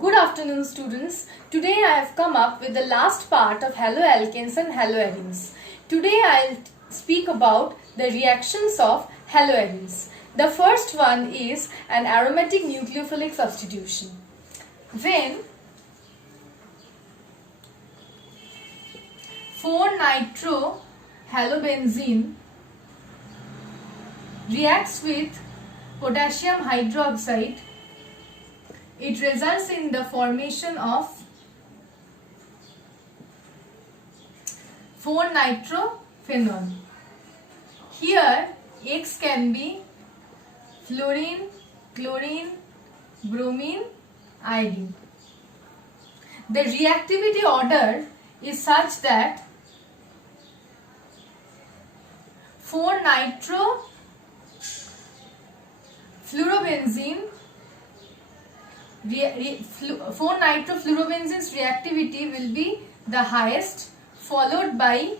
Good afternoon, students. Today I have come up with the last part of haloalkanes and haloarenes. Today I'll speak about the reactions of haloarenes. The first one is an aromatic nucleophilic substitution. When 4-nitrohalobenzene reacts with potassium hydroxide, it results in the formation of 4-nitrophenol. Here X can be fluorine, chlorine, bromine, iodine. The reactivity order is such that 4-nitrofluorobenzene's reactivity will be the highest, followed by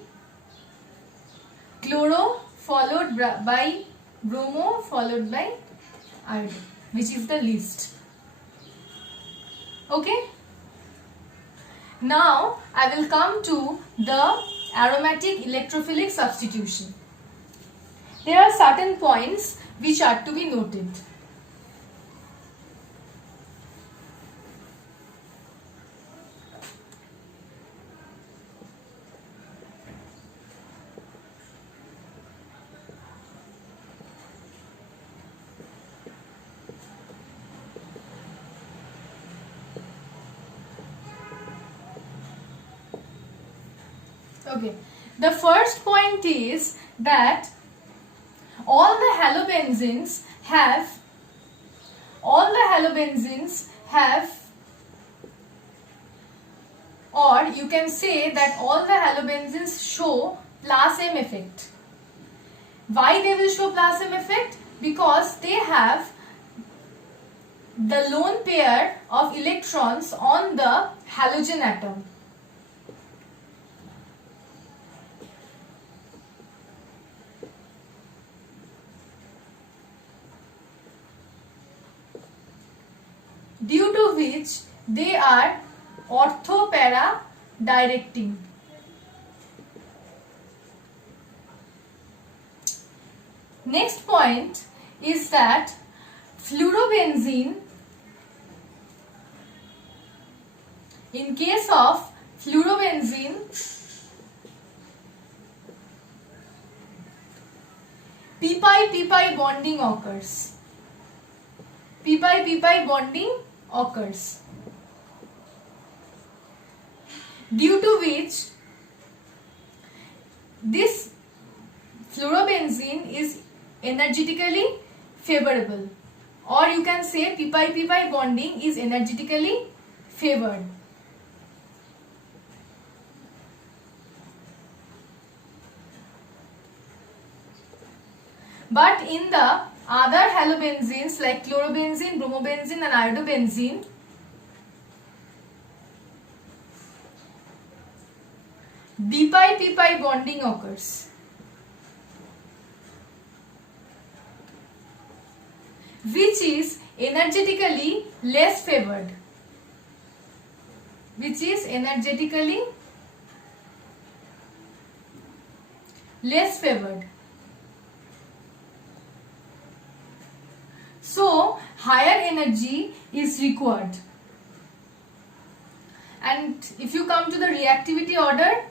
chloro, followed by bromo, followed by iodine, which is the least. Okay. Now I will come to the aromatic electrophilic substitution. There are certain points which are to be noted. Okay, the first point is that all the halobenzenes have, or you can say that all the halobenzenes show plus M effect. Why they will show plus M effect? Because they have the lone pair of electrons on the halogen atom. Due to which they are ortho-para directing. Next point is that fluorobenzene, in case of fluorobenzene, p-pi bonding occurs. P-pi bonding occurs, due to which this fluorobenzene is energetically favorable, or you can say p-pi bonding is energetically favored. But in the other halobenzenes like chlorobenzene, bromobenzene and iodobenzene, d-pi bonding occurs, which is energetically less favored. So higher energy is required. And if you come to the reactivity order,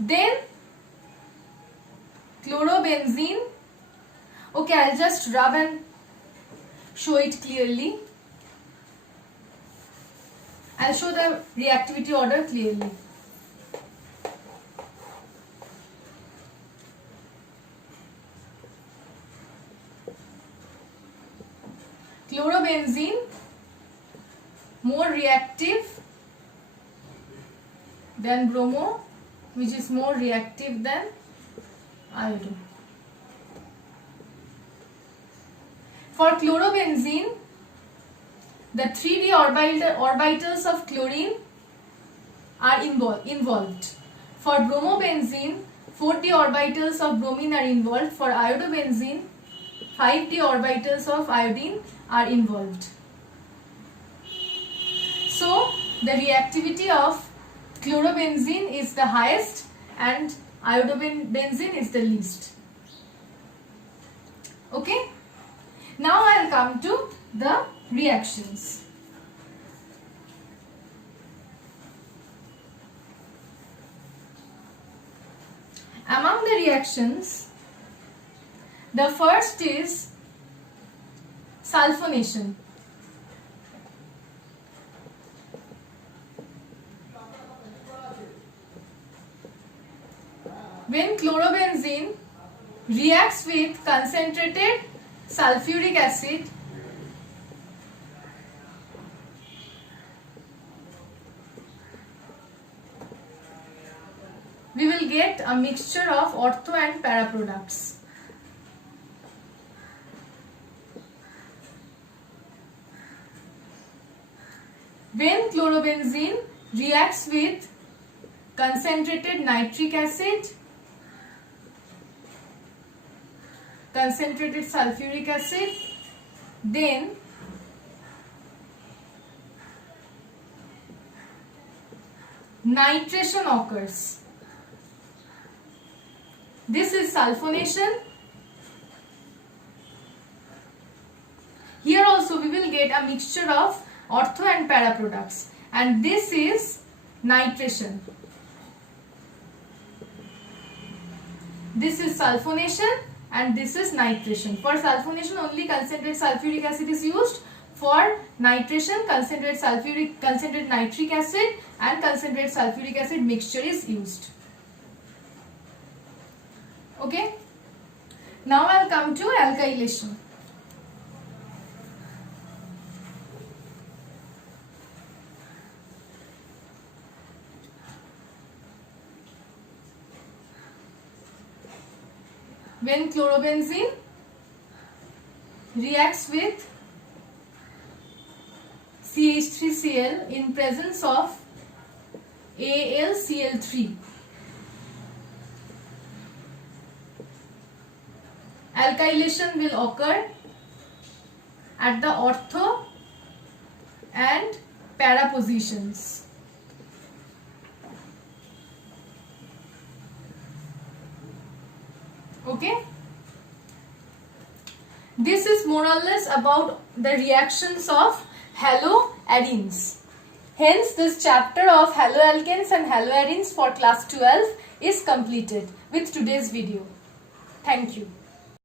then chlorobenzene. Okay, I'll just rub and show it clearly. I'll show the reactivity order clearly. Chlorobenzene more reactive than bromo, which is more reactive than iodine. For chlorobenzene, the 3d orbitals of chlorine are involved. For bromobenzene, 4d orbitals of bromine are involved. For iodobenzene, 5d orbitals of iodine are involved. So the reactivity of chlorobenzene is the highest and iodobenzene is the least. Okay. Now I will come to the reactions. Among the reactions, the first is sulfonation. When chlorobenzene reacts with concentrated sulfuric acid, we will get a mixture of ortho and para products. When chlorobenzene reacts with concentrated nitric acid, concentrated sulfuric acid, then nitration occurs. This is sulfonation. Here also we will get a mixture of ortho and para products, and this is nitration. This is sulfonation and this is nitration. For sulfonation only concentrated sulfuric acid is used. For nitration, concentrated nitric acid and concentrated sulfuric acid mixture is used. Okay. Now I will come to alkylation. When chlorobenzene reacts with CH3Cl in presence of AlCl3, alkylation will occur at the ortho and para positions. Okay. This is more or less about the reactions of haloarenes. Hence, this chapter of haloalkanes and haloarenes for class 12 is completed with today's video. Thank you.